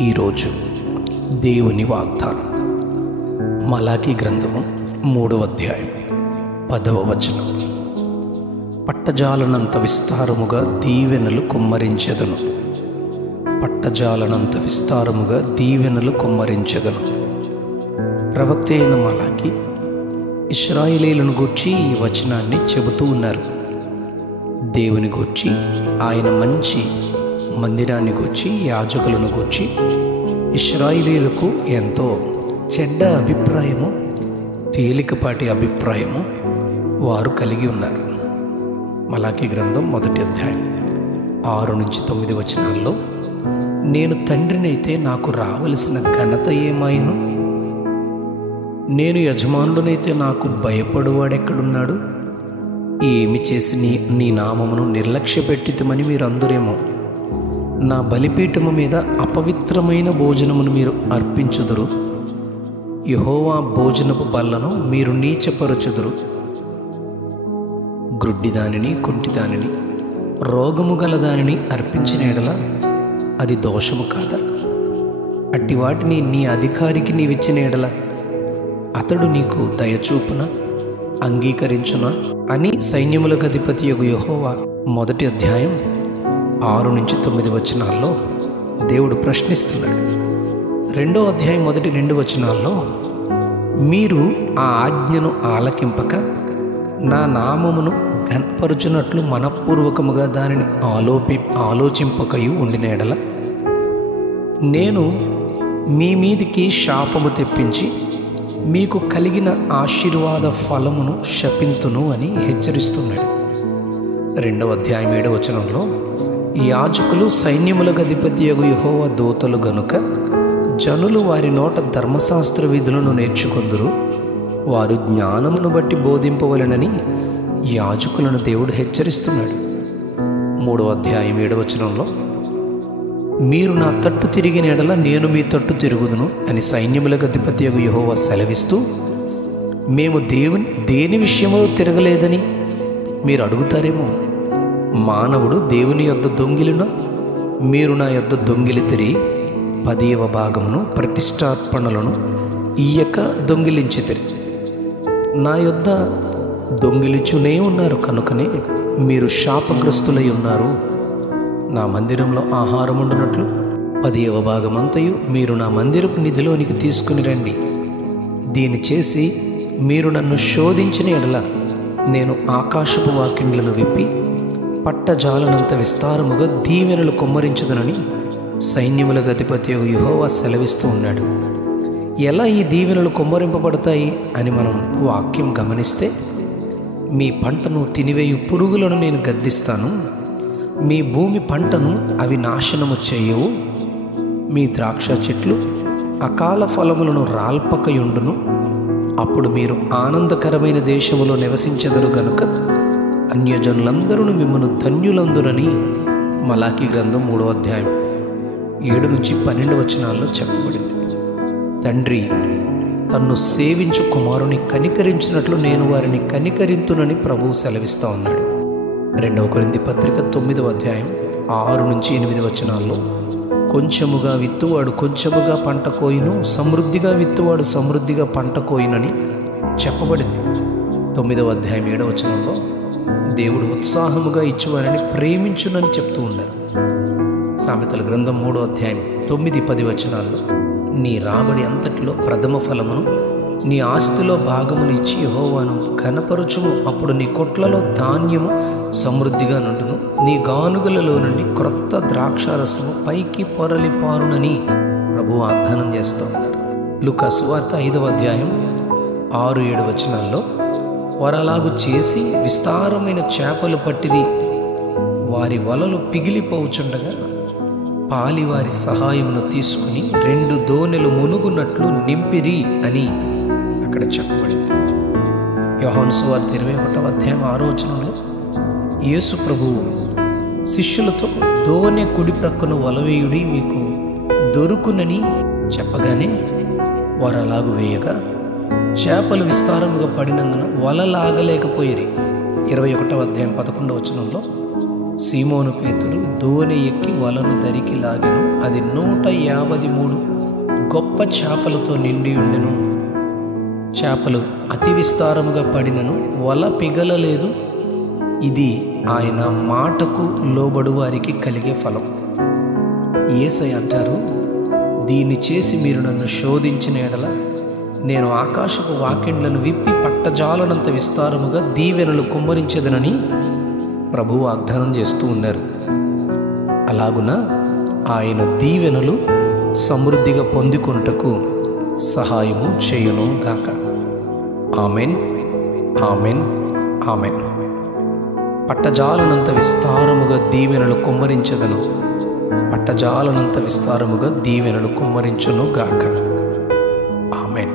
ఈరోజు దేవుని వాగ్దానం మలాకీ గ్రంథము 3వ అధ్యాయం 10వ వచనం. పట్టజాలనంత విస్తారముగా దీవెనలు కుమ్మరించెదను. పట్టజాలనంత విస్తారముగా దీవెనలు కుమ్మరించెదను. ప్రవక్త అయిన మలాకీ ఇశ్రాయేలీయులను గూర్చి ఈ వచనాన్ని చెబుతూ ఉన్నారు. దేవుని గూర్చి, ఆయన మంచి మందిరాన్ని గూర్చి, యాజకులను గూర్చి ఇశ్రాయేలీయులకు ఎంతో చెడ్డ అభిప్రాయము, తేలికపాటి అభిప్రాయము వారు కలిగి ఉన్నారు. మలాకీ గ్రంథం 1వ అధ్యాయం 6 నుంచి 9 వచనాల్లో, నేను తండ్రినైతే నాకు రావలసిన ఘనత ఏమాయను? నేను యజమానుడనైతే నాకు భయపడువాడెక్కడున్నాడు? ఏమి చేసి నీ నామమును నిర్లక్ష్యపెట్టితమని మీరు అందురేమో. నా బలిపీఠము మీద అపవిత్రమైన భోజనమును మీరు అర్పించుదురు. యెహోవా భోజనపు బల్లను మీరు నీచపరచుదురు. గ్రుడ్డిదానిని, కుంటిదానిని, రోగము గల దానిని అర్పించిన ఎడల అది దోషము కాదా? అట్టి వాటిని నీ అధికారికి నీవిచ్చిన ఎడల అతడు నీకు దయచూపున అంగీకరించునా అని సైన్యములకు అధిపతియగు యెహోవా 1వ అధ్యాయం 6 నుంచి 9 వచనాల్లో దేవుడు ప్రశ్నిస్తున్నాడు. 2వ అధ్యాయం 1-2 వచనాల్లో, మీరు ఆ ఆజ్ఞను ఆలకింపక నా నామమును ఘనపరుచున్నట్లు మనఃపూర్వకముగా దానిని ఆలోచింపకయు ఉండిన ఎడల నేను మీ మీదికి శాపము తెప్పించి మీకు కలిగిన ఆశీర్వాద ఫలమును శపింతును అని హెచ్చరిస్తున్నాడు. 2వ అధ్యాయం 7వ వచనంలో, యాజకులు సైన్యములకు అధిపతియగు యెహోవా దూతలు గనుక జనులు వారి నోట ధర్మశాస్త్ర విధులను నేర్చుకొందురు. వారు జ్ఞానమును బట్టి బోధింపవలెనని యాజకులను దేవుడు హెచ్చరిస్తున్నాడు. 3వ అధ్యాయం 7వ వచనంలో, మీరు నా తట్టు తిరిగిన ఎడల నేను మీ తట్టు తిరుగుదును అని సైన్యములకు అధిపతియగు యెహోవా సెలవిస్తూ, మేము దేని విషయంలో తిరగలేదని మీరు అడుగుతారేమో. మానవుడు దేవుని యొద్ద దొంగిలిన మీరు నా యొద్ద దొంగిలితిరి. 10వ భాగమును ప్రతిష్టార్పణలను ఇయ్యక దొంగిలించితిరి. నా యొద్ద దొంగిలిచునే ఉన్నారు కనుకనే మీరు శాపగ్రస్తులై ఉన్నారు. నా మందిరంలో ఆహారం ఉండునట్లు 10వ భాగమంతయు మీరు నా మందిరపు నిధిలోనికి తీసుకుని రండి. దీన్ని చేసి మీరు నన్ను శోధించిన ఎడల నేను ఆకాశపు వాకిండ్లను విప్పి పట్టజాలనంత విస్తారముగా దీవెనలు కుమ్మరించుదనని సైన్యములకు అధిపతియగు యెహోవా సెలవిస్తూ ఉన్నాడు. ఎలా ఈ దీవెనలు కుమ్మరింపబడతాయి అని మనం వాక్యం గమనిస్తే, మీ పంటను తినివేయు పురుగులను నేను గద్దిస్తాను. మీ భూమి పంటను అవి నాశనము చేయవు. మీ ద్రాక్ష చెట్లు అకాల ఫలములను రాల్పకయుండును. అప్పుడు మీరు ఆనందకరమైన దేశములో నివసించెదరు గనుక అన్యజనులందరూ మిమ్మల్ని ధన్యులందురని మలాకీ గ్రంథం 3వ అధ్యాయం 7 నుంచి 12 వచనాల్లో చెప్పబడింది. తండ్రి తన్ను సేవించు కుమారుని కనికరించినట్లు నేను వారిని కనికరింతునని ప్రభువు సెలవిస్తా ఉన్నాడు. 2వ కొరింథీ పత్రిక 9వ అధ్యాయం 6 నుంచి 8 వచనాల్లో, కొంచెముగా విత్తువాడు కొంచెముగా పంట కోయును, సమృద్ధిగా విత్తువాడు సమృద్ధిగా పంట కోయునని చెప్పబడింది. 9వ అధ్యాయం 7వ వచనంలో, దేవుడు ఉత్సాహముగా ఇచ్చువారని ప్రేమించునని చెప్తూ ఉన్నారు. సామెతల గ్రంథం 3వ అధ్యాయం 9-10 వచనాల్లో, నీ రాబడి అంతటిలో ప్రథమ ఫలమును నీ ఆస్తిలో భాగమును ఇచ్చి యెహోవాను ఘనపరచుము. అప్పుడు నీ కొట్లలో ధాన్యము సమృద్ధిగా నుండును. నీ గానుగలలో నుండి క్రొత్త ద్రాక్షారసము పైకి పొరలి పారునని ప్రభు వాగ్దానం చేస్తూ ఉన్నారు. లూకా సువార్త 5వ అధ్యాయం 6-7 వచనాల్లో, వారు అలాగు చేసి విస్తారమైన చేపలు పట్టిరి. వారి వలలు పిగిలిపోవుచుండగా పాలి వారి సహాయమును తీసుకుని 2 దోణెలు మునుగునట్లు నింపిరి అని అక్కడ చెప్పబడింది. యోహాను సువార్త 21వ అధ్యాయం 6వ వచనంలో, యేసు ప్రభువు శిష్యులతో దోణె కుడి ప్రక్కను వలవేయుడి మీకు దొరుకునని చెప్పగానే వారు అలాగు వేయగా చేపలు విస్తారముగా పడినందున వల లాగలేకపోయిరి. 21వ అధ్యాయం 11వ వచనంలో, సీమోను పేతురు దోణి ఎక్కి వలను దరికి లాగెను. అది 153 గొప్ప చేపలతో నిండి ఉండెను. చేపలు అతి విస్తారముగా పడినను వల పిగలలేదు. ఇది ఆయన మాటకు లోబడు వారికి కలిగే ఫలం. యేసయ్య అంటారు, దీన్ని చేసి మీరు నన్ను శోధించిన ఎడల నేను ఆకాశపు వాకిండ్లను విప్పి పట్టజాలనంత విస్తారముగా దీవెనలు కుమ్మరించెదనని ప్రభువు వాగ్దానం చేస్తూ ఉన్నారు. అలాగున ఆయన దీవెనలు సమృద్ధిగా పొందుకొనుటకు సహాయము చేయును గాక. Amen, amen, amen. పట్టజాలనంత విస్తారముగా దీవెనలు కుమ్మరించెదను. పట్టజాలనంత విస్తారముగా దీవెనలు కుమ్మరించును గాక. ఆమెన్.